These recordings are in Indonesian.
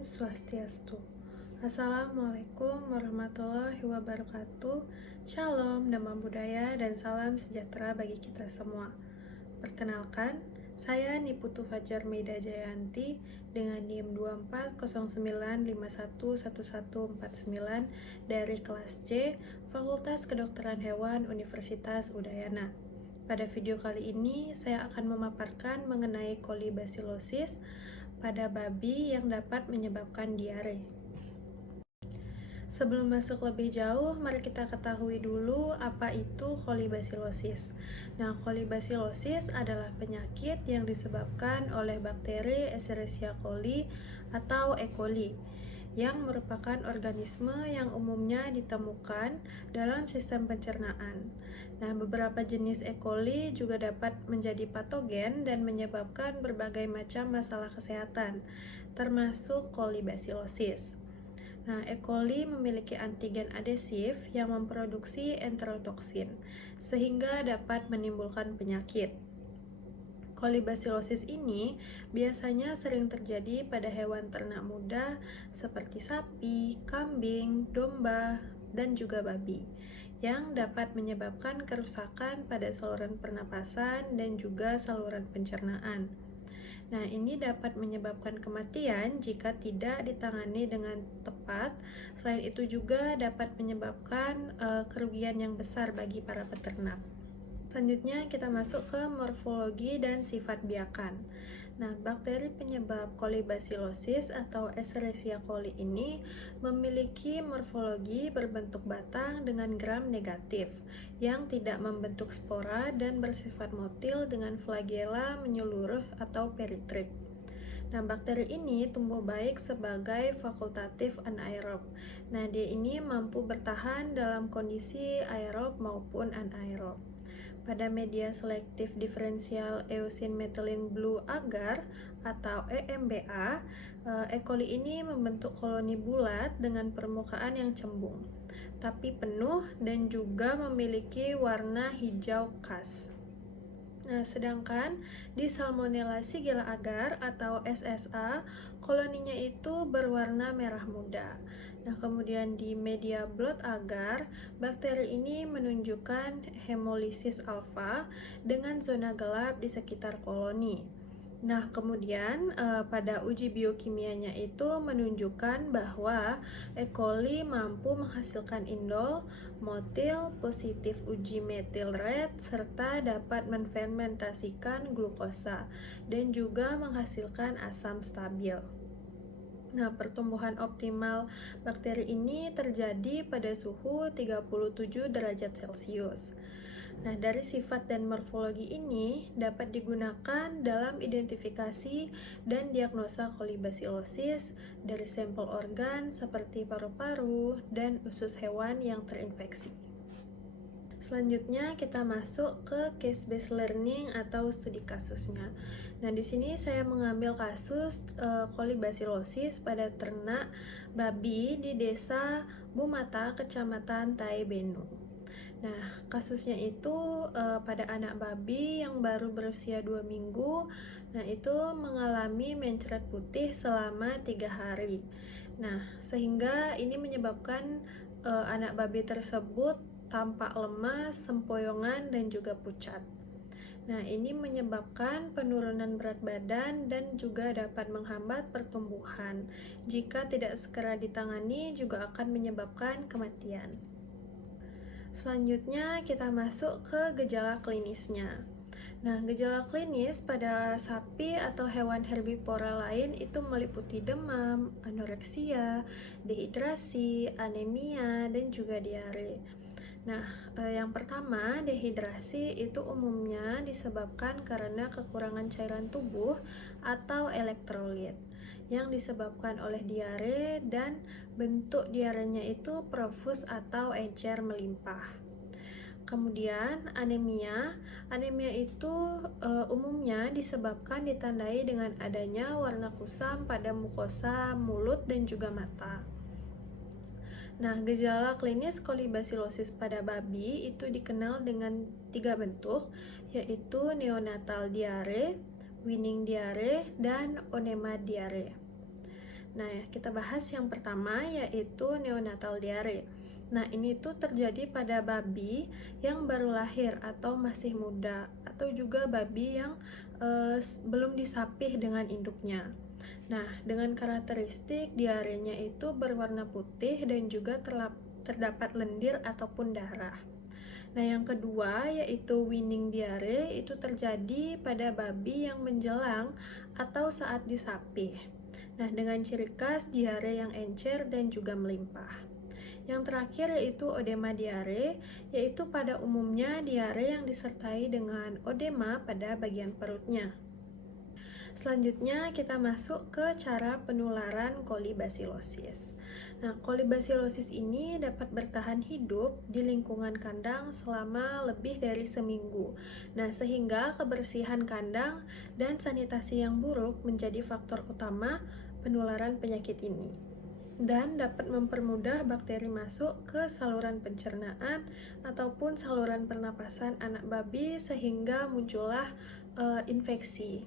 Om Swastiastu. Assalamualaikum warahmatullahi wabarakatuh. Shalom, Namo Buddhaya, dan salam sejahtera bagi kita semua. Perkenalkan, saya Niputu Fajar Meida Jayanti dengan NIM 2409511149 dari kelas C, Fakultas Kedokteran Hewan Universitas Udayana. Pada video kali ini, saya akan memaparkan mengenai kolibasilosis pada babi yang dapat menyebabkan diare. Sebelum masuk lebih jauh, mari kita ketahui dulu apa itu kolibasilosis. Nah, kolibasilosis adalah penyakit yang disebabkan oleh bakteri Escherichia coli atau E. coli, yang merupakan organisme yang umumnya ditemukan dalam sistem pencernaan. Nah, beberapa jenis E. coli juga dapat menjadi patogen dan menyebabkan berbagai macam masalah kesehatan, termasuk kolibasilosis. Nah, E. coli memiliki antigen adesif yang memproduksi enterotoksin, sehingga dapat menimbulkan penyakit. Kolibasilosis ini biasanya sering terjadi pada hewan ternak muda seperti sapi, kambing, domba, dan juga babi, yang dapat menyebabkan kerusakan pada saluran pernapasan dan juga saluran pencernaan. Nah, ini dapat menyebabkan kematian jika tidak ditangani dengan tepat. Selain itu juga dapat menyebabkan kerugian yang besar bagi para peternak. Selanjutnya kita masuk ke morfologi dan sifat biakan. Nah, bakteri penyebab kolibasilosis atau Escherichia coli ini memiliki morfologi berbentuk batang dengan gram negatif yang tidak membentuk spora dan bersifat motil dengan flagella menyeluruh atau peritrik. Nah, bakteri ini tumbuh baik sebagai fakultatif anaerob. Nah, dia ini mampu bertahan dalam kondisi aerob maupun anaerob. Pada media selektif diferensial eosin methylene blue agar atau EMBA, E. coli ini membentuk koloni bulat dengan permukaan yang cembung, tapi penuh dan juga memiliki warna hijau khas. Nah, sedangkan di Salmonella Shigella agar atau SSA, koloninya itu berwarna merah muda. Nah, kemudian di media blood agar, bakteri ini menunjukkan hemolisis alfa dengan zona gelap di sekitar koloni. Nah, kemudian pada uji biokimianya itu menunjukkan bahwa E. coli mampu menghasilkan indol, motil, positif uji metil red, serta dapat menfermentasikan glukosa dan juga menghasilkan asam stabil. Nah, pertumbuhan optimal bakteri ini terjadi pada suhu 37 derajat Celcius. Nah, dari sifat dan morfologi ini dapat digunakan dalam identifikasi dan diagnosa kolibasilosis dari sampel organ seperti paru-paru dan usus hewan yang terinfeksi. Selanjutnya kita masuk ke case-based learning atau studi kasusnya. Nah, di sini saya mengambil kasus kolibasilosis pada ternak babi di Desa Bumata, Kecamatan Taibenu. Nah, kasusnya itu pada anak babi yang baru berusia 2 minggu. Nah, itu mengalami mencret putih selama 3 hari. Nah, sehingga ini menyebabkan anak babi tersebut tampak lemas, sempoyongan, dan juga pucat. Nah, ini menyebabkan penurunan berat badan dan juga dapat menghambat pertumbuhan. Jika tidak segera ditangani, juga akan menyebabkan kematian. Selanjutnya, kita masuk ke gejala klinisnya. Nah, gejala klinis pada sapi atau hewan herbivora lain itu meliputi demam, anoreksia, dehidrasi, anemia, dan juga diare. Nah, yang pertama, dehidrasi itu umumnya disebabkan karena kekurangan cairan tubuh atau elektrolit yang disebabkan oleh diare, dan bentuk diarenya itu profus atau encer melimpah. Kemudian anemia itu umumnya disebabkan ditandai dengan adanya warna kusam pada mukosa mulut dan juga mata. Nah, gejala klinis kolibasilosis pada babi itu dikenal dengan 3 bentuk, yaitu neonatal diare, weaning diare, dan onema diare. Nah, kita bahas yang pertama yaitu neonatal diare. Nah, ini tuh terjadi pada babi yang baru lahir atau masih muda, atau juga babi yang belum disapih dengan induknya. Nah, dengan karakteristik diarenya itu berwarna putih dan juga terdapat lendir ataupun darah. Nah, yang kedua yaitu winning diare, itu terjadi pada babi yang menjelang atau saat disapih. Nah, dengan ciri khas diare yang encer dan juga melimpah. Yang terakhir yaitu odema diare, yaitu pada umumnya diare yang disertai dengan odema pada bagian perutnya. Selanjutnya kita masuk ke cara penularan kolibasilosis. Nah, kolibasilosis ini dapat bertahan hidup di lingkungan kandang selama lebih dari seminggu. Nah, sehingga kebersihan kandang dan sanitasi yang buruk menjadi faktor utama penularan penyakit ini. Dan dapat mempermudah bakteri masuk ke saluran pencernaan ataupun saluran pernapasan anak babi sehingga muncullah infeksi.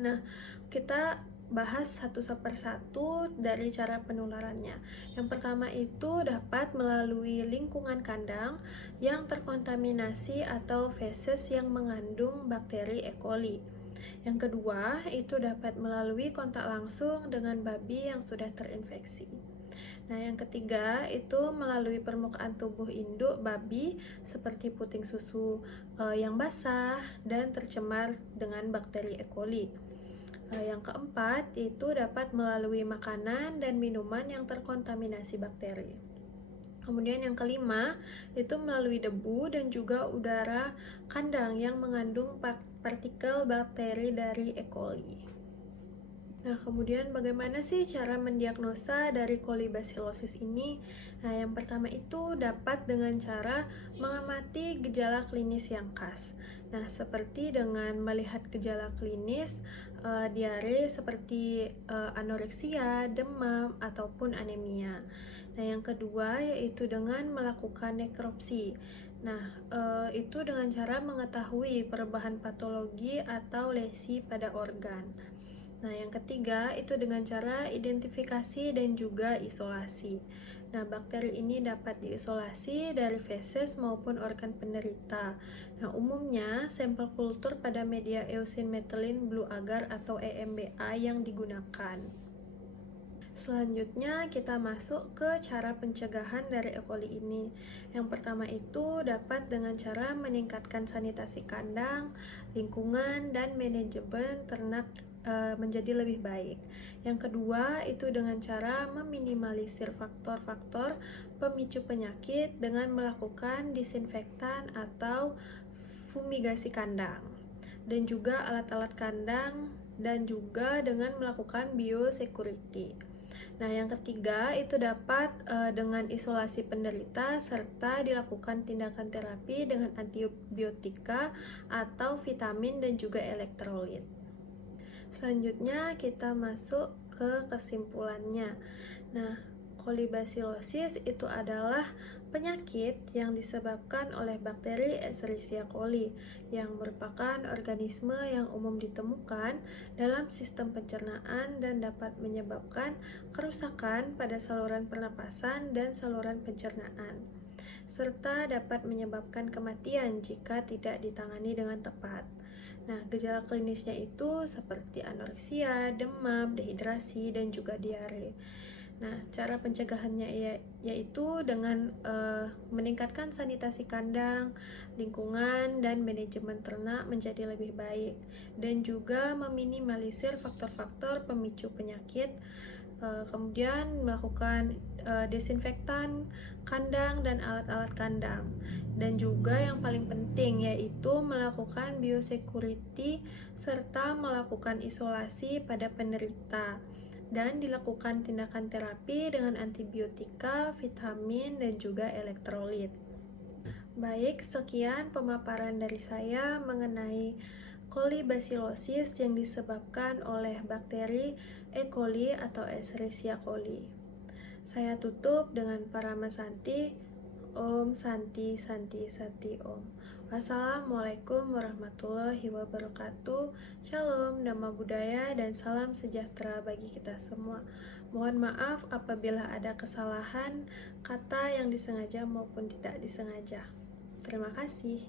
Nah, kita bahas satu persatu dari cara penularannya. Yang pertama itu dapat melalui lingkungan kandang yang terkontaminasi atau feses yang mengandung bakteri E. coli. Yang kedua itu dapat melalui kontak langsung dengan babi yang sudah terinfeksi. Nah, yang ketiga itu melalui permukaan tubuh induk babi seperti puting susu yang basah dan tercemar dengan bakteri E. coli. Yang keempat itu dapat melalui makanan dan minuman yang terkontaminasi bakteri. Kemudian yang kelima itu melalui debu dan juga udara kandang yang mengandung partikel bakteri dari E. coli. Nah, kemudian bagaimana sih cara mendiagnosa dari kolibasilosis ini? Nah, yang pertama itu dapat dengan cara mengamati gejala klinis yang khas. Nah, seperti dengan melihat gejala klinis diare seperti anoreksia, demam, ataupun anemia. Nah, yang kedua yaitu dengan melakukan nekropsi. Nah, itu dengan cara mengetahui perubahan patologi atau lesi pada organ. Nah, yang ketiga itu dengan cara identifikasi dan juga isolasi. Nah, bakteri ini dapat diisolasi dari feses maupun organ penderita. Nah, umumnya sampel kultur pada media eosin methylene blue agar atau EMBA yang digunakan. Selanjutnya kita masuk ke cara pencegahan dari E. coli ini. Yang pertama itu dapat dengan cara meningkatkan sanitasi kandang, lingkungan, dan manajemen ternak menjadi lebih baik. Yang kedua itu dengan cara meminimalisir faktor-faktor pemicu penyakit dengan melakukan disinfektan atau fumigasi kandang dan juga alat-alat kandang dan juga dengan melakukan biosecurity. Nah, yang ketiga itu dapat dengan isolasi penderita serta dilakukan tindakan terapi dengan antibiotika atau vitamin dan juga elektrolit. Selanjutnya kita masuk ke kesimpulannya. Nah, kolibasilosis itu adalah penyakit yang disebabkan oleh bakteri Escherichia coli yang merupakan organisme yang umum ditemukan dalam sistem pencernaan dan dapat menyebabkan kerusakan pada saluran pernapasan dan saluran pencernaan, serta dapat menyebabkan kematian jika tidak ditangani dengan tepat. Nah, gejala klinisnya itu seperti anoreksia, demam, dehidrasi, dan juga diare. Nah, cara pencegahannya yaitu dengan meningkatkan sanitasi kandang, lingkungan, dan manajemen ternak menjadi lebih baik, dan juga meminimalisir faktor-faktor pemicu penyakit, kemudian melakukan desinfektan kandang dan alat-alat kandang, dan juga yang paling penting yaitu melakukan biosecurity serta melakukan isolasi pada penderita dan dilakukan tindakan terapi dengan antibiotika, vitamin, dan juga elektrolit. Baik, sekian pemaparan dari saya mengenai kolibasilosis yang disebabkan oleh bakteri E. coli atau Escherichia coli. Saya tutup dengan Parama Santi, Om Santi Santi Santi Om. Wassalamualaikum warahmatullahi wabarakatuh. Shalom, nama budaya, dan salam sejahtera bagi kita semua. Mohon maaf apabila ada kesalahan kata yang disengaja maupun tidak disengaja. Terima kasih.